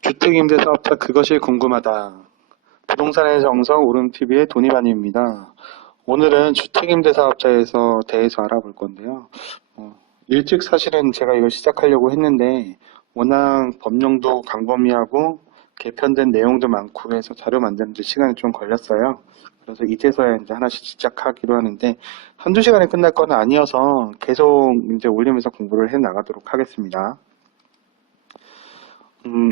주택임대사업자 그것이 궁금하다. 부동산의 정석 오름TV의 돈이반입니다. 오늘은 주택임대사업자에서 대해서 알아볼 건데요. 일찍 사실은 제가 이걸 시작하려고 했는데 워낙 법령도 광범위하고 개편된 내용도 많고 해서 자료 만드는데 시간이 좀 걸렸어요. 그래서 이제서야 이제 하나씩 시작하기로 하는데 한두 시간에 끝날 건 아니어서 계속 이제 올리면서 공부를 해 나가도록 하겠습니다.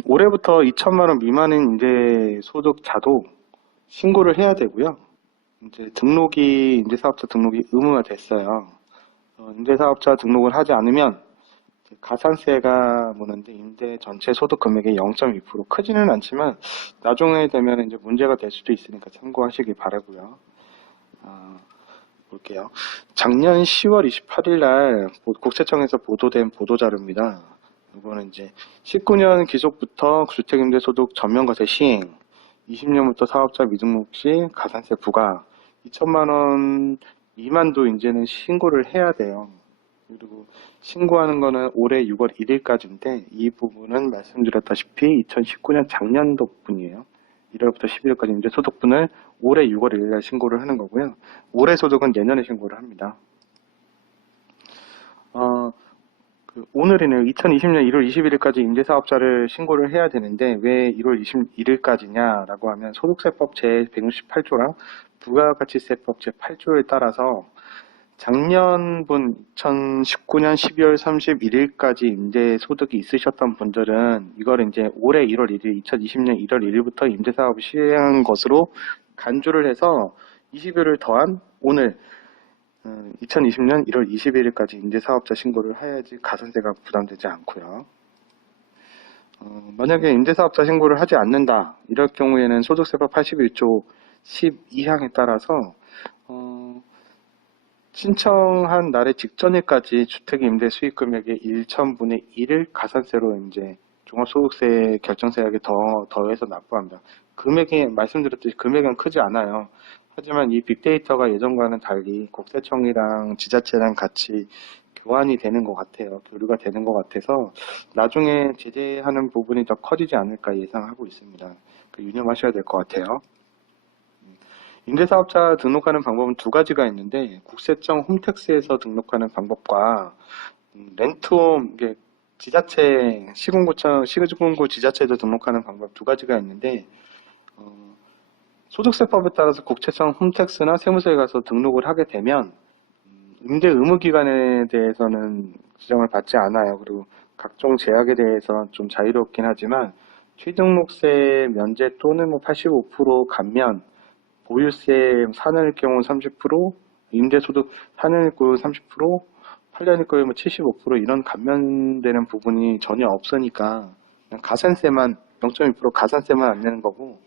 올해부터 2천만 원 미만인 이제 소득자도 신고를 해야 되고요. 이제 등록이 임대사업자 등록이 의무화 됐어요. 임대사업자 등록을 하지 않으면 가산세가 무는데 임대 전체 소득 금액의 0.2% 크지는 않지만 나중에 되면 이제 문제가 될 수도 있으니까 참고하시기 바라고요. 볼게요. 작년 10월 28일 날 국세청에서 보도된 보도자료입니다. 이거는 이제 19년 기속부터 주택임대소득 전면과세 시행, 20년부터 사업자 미등록 시 가산세 부과, 2천만 원 미만도 이제는 신고를 해야 돼요. 그리고 신고하는 거는 올해 6월 1일까지인데 이 부분은 말씀드렸다시피 2019년 작년도분이에요. 1월부터 12월까지 임대 소득분을 올해 6월 1일 날 신고를 하는 거고요. 올해 소득은 내년에 신고를 합니다. 오늘이네요. 2020년 1월 21일까지 임대사업자를 신고를 해야 되는데 왜 1월 21일까지냐라고 하면 소득세법 제168조랑 부가가치세법 제8조에 따라서 작년분 2019년 12월 31일까지 임대소득이 있으셨던 분들은 이걸 이제 올해 1월 1일, 2020년 1월 1일부터 임대사업을 시행한 것으로 간주를 해서 20일을 더한 오늘 2020년 1월 21일까지 임대사업자 신고를 해야지 가산세가 부담되지 않고요. 만약에 임대사업자 신고를 하지 않는다 이럴 경우에는 소득세법 81조 12항에 따라서 신청한 날의 직전일까지 주택임대 수익금액의 1천분의 1을 가산세로 이제 종합소득세 결정세액에 더해서 납부합니다. 금액이 말씀드렸듯이 금액은 크지 않아요. 하지만 이 빅데이터가 예전과는 달리 국세청이랑 지자체랑 같이 교환이 되는 것 같아요. 교류가 되는 것 같아서 나중에 제재하는 부분이 더 커지지 않을까 예상하고 있습니다. 유념하셔야 될 것 같아요. 임대사업자 등록하는 방법은 두 가지가 있는데 국세청 홈택스에서 등록하는 방법과 렌트홈 이게 지자체 시군구 지자체에서 등록하는 방법 두 가지가 있는데 소득세법에 따라서 국세청 홈택스나 세무서에 가서 등록을 하게 되면 임대 의무 기간에 대해서는 지정을 받지 않아요. 그리고 각종 제약에 대해서 좀 자유롭긴 하지만 취등록세 면제 또는 85% 감면 보유세 4년일 경우 30%, 임대소득 4년일 경우 30%, 8년일 경우 75% 이런 감면되는 부분이 전혀 없으니까 그냥 가산세만 0.2% 가산세만 안 내는 거고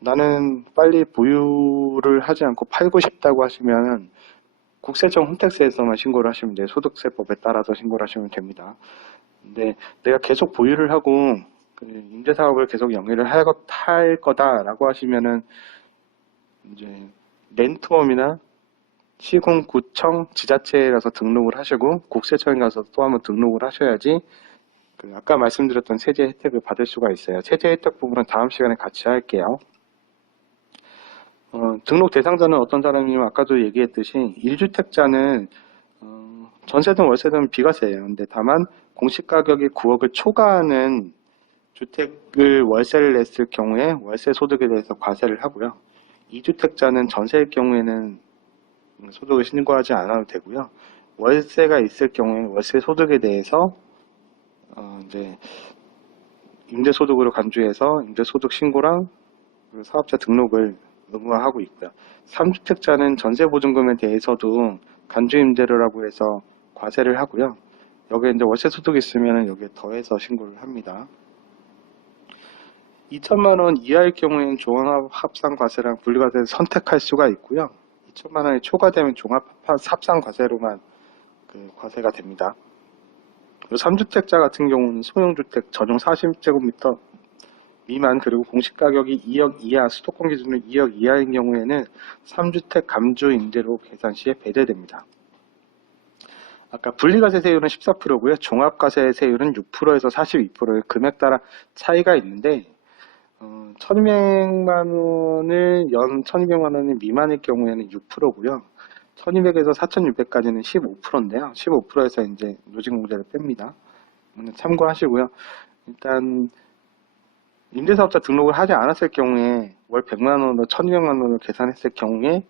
나는 빨리 보유를 하지 않고 팔고 싶다고 하시면 국세청 홈택스에서만 신고를 하시면 돼요. 소득세법에 따라서 신고를 하시면 됩니다. 근데 내가 계속 보유를 하고 임대사업을 계속 영위를 할 거다라고 하시면은 이제 렌트홈이나 시군구청 지자체에 가서 등록을 하시고 국세청에 가서 또 한번 등록을 하셔야지 아까 말씀드렸던 세제 혜택을 받을 수가 있어요. 세제 혜택 부분은 다음 시간에 같이 할게요. 등록 대상자는 어떤 사람이냐면 아까도 얘기했듯이 1주택자는 전세든 월세든 비과세예요. 근데 다만 공시가격이 9억을 초과하는 주택을 월세를 냈을 경우에 월세 소득에 대해서 과세를 하고요. 2주택자는 전세일 경우에는 소득을 신고하지 않아도 되고요. 월세가 있을 경우에 월세 소득에 대해서 이제 임대소득으로 간주해서 임대소득 신고랑 사업자 등록을 의무화하고 있고요. 3주택자는 전세보증금에 대해서도 간주임대료라고 해서 과세를 하고요. 여기에 이제 월세 소득이 있으면 여기에 더해서 신고를 합니다. 2천만 원 이하일 경우에는 종합합산과세랑 분리과세를 선택할 수가 있고요. 2천만 원이 초과되면 종합합산과세로만 과세가 됩니다. 3주택자 같은 경우는 소형주택 전용 40제곱미터 미만 그리고 공시가격이 2억 이하 수도권 기준으로 2억 이하인 경우에는 3주택 감주임대로 계산 시에 배제됩니다. 아까 분리과세세율은 14%고요. 종합과세세율은 6%에서 42%의 금액 따라 차이가 있는데 1200만 원을 연 1200만 원이 미만일 경우에는 6%고요. 1200에서 4600까지는 15%인데요. 15%에서 이제 노진공제를 뺍니다. 참고하시고요. 일단 임대사업자 등록을 하지 않았을 경우에 월 100만 원으로 1200만 원을 계산했을 경우에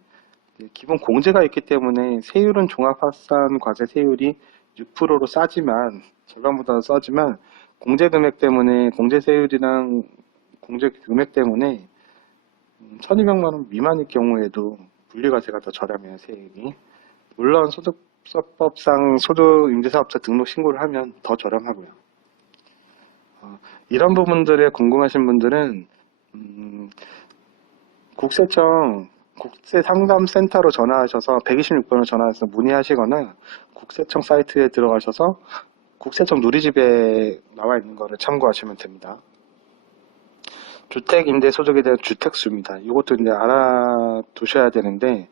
기본 공제가 있기 때문에 세율은 종합합산 과세세율이 6%로 싸지만 절반보다는 싸지만 공제 금액 때문에 공제 세율이랑 공제 금액 때문에 1200만 원 미만일 경우에도 분리과세가 더 저렴해요, 세율이. 물론 소득세법상 소득 임대사업자 등록 신고를 하면 더 저렴하고요. 이런 부분들에 궁금하신 분들은 국세청 국세상담센터로 전화하셔서 126번으로 전화해서 문의하시거나 국세청 사이트에 들어가셔서 국세청 누리집에 나와 있는 거를 참고하시면 됩니다. 주택 임대 소득에 대한 주택수입니다. 이것도 이제 알아두셔야 되는데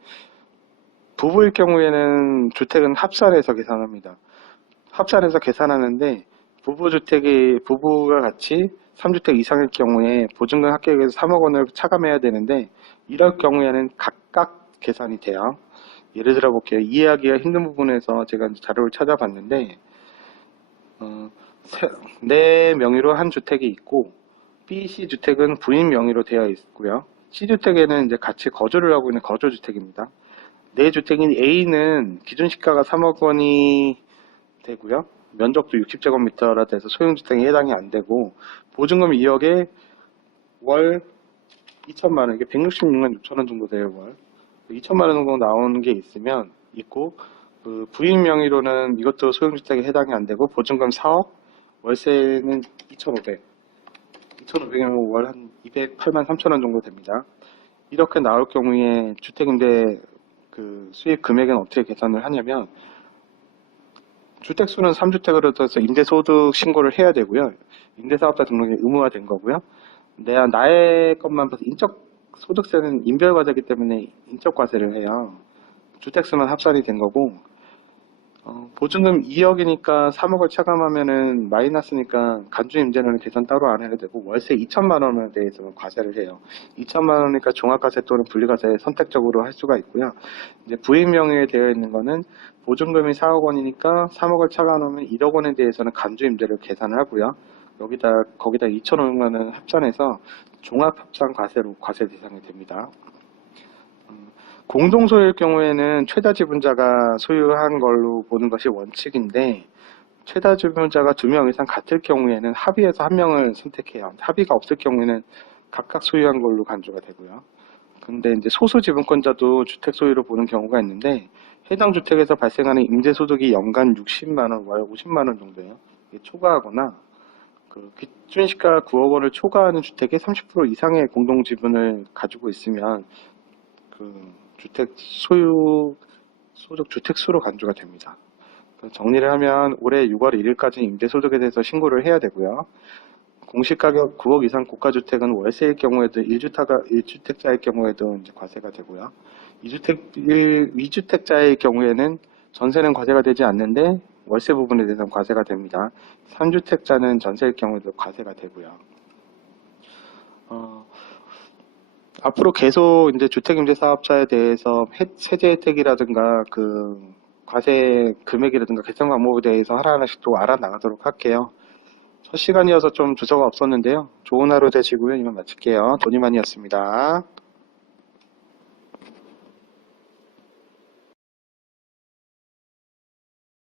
부부일 경우에는 주택은 합산해서 계산합니다. 합산해서 계산하는데 부부가 같이 3주택 이상일 경우에 보증금 합계액에서 3억 원을 차감해야 되는데 이럴 경우에는 각각 계산이 돼요. 예를 들어 볼게요. 이해하기가 힘든 부분에서 제가 자료를 찾아봤는데 내 명의로 한 주택이 있고 B, C 주택은 부인 명의로 되어 있고요. C 주택에는 이제 같이 거주를 하고 있는 거주주택입니다. 내 주택인 A는 기준 시가가 3억 원이 되고요. 면적도 60제곱미터라 돼서 소형주택에 해당이 안 되고 보증금 2억에 월 2천만 원, 이게 166만 6천 원 정도 돼요, 월. 2천만 원 정도 나오는 게 있고 그 부인 명의로는 이것도 소형주택에 해당이 안 되고 보증금 4억, 월세는 2,500이면 월 한 208만 3천 원 정도 됩니다. 이렇게 나올 경우에 주택임대 그 수익 금액은 어떻게 계산을 하냐면 주택수는 3주택으로 해서 임대소득 신고를 해야 되고요. 임대사업자 등록이 의무화된 거고요. 나의 것만 봐서 인적 소득세는 인별과세이기 때문에 인적과세를 해요. 주택수만 합산이 된 거고 보증금 2억이니까 3억을 차감하면은 마이너스니까 간주임대료는 계산 따로 안 해도 되고 월세 2천만 원에 대해서는 과세를 해요. 2천만 원이니까 종합과세 또는 분리과세 선택적으로 할 수가 있고요. 이제 부인 명의에 되어 있는 거는 보증금이 4억 원이니까 3억을 차감하면 1억 원에 대해서는 간주임대료를 계산을 하고요. 거기다 2,500만 원 합산해서 종합합산 과세로 과세 대상이 됩니다. 공동소유일 경우에는 최다 지분자가 소유한 걸로 보는 것이 원칙인데 최다 지분자가 2명 이상 같을 경우에는 합의해서 1명을 선택해요. 합의가 없을 경우에는 각각 소유한 걸로 간주가 되고요. 근데 이제 소수 지분권자도 주택 소유로 보는 경우가 있는데 해당 주택에서 발생하는 임대소득이 연간 60만 원, 월 50만 원 정도예요. 이게 초과하거나 그 기준시가 9억 원을 초과하는 주택의 30% 이상의 공동지분을 가지고 있으면 그 주택 소유 소득 주택수로 간주가 됩니다. 정리를 하면 올해 6월 1일까지 임대소득에 대해서 신고를 해야 되고요. 공시가격 9억 이상 고가주택은 월세일 경우에도 1주택자일 경우에도 이제 과세가 되고요. 2주택자의 경우에는 전세는 과세가 되지 않는데 월세 부분에 대해서는 과세가 됩니다. 3주택자는 전세일 경우에도 과세가 되고요. 앞으로 계속 이제 주택임대사업자에 대해서 세제 혜택이라든가 그 과세 금액이라든가 계산 방법에 대해서 하나하나씩 또 알아나가도록 할게요. 첫 시간이어서 좀 주소가 없었는데요. 좋은 하루 되시고요. 이만 마칠게요. 도니만이었습니다.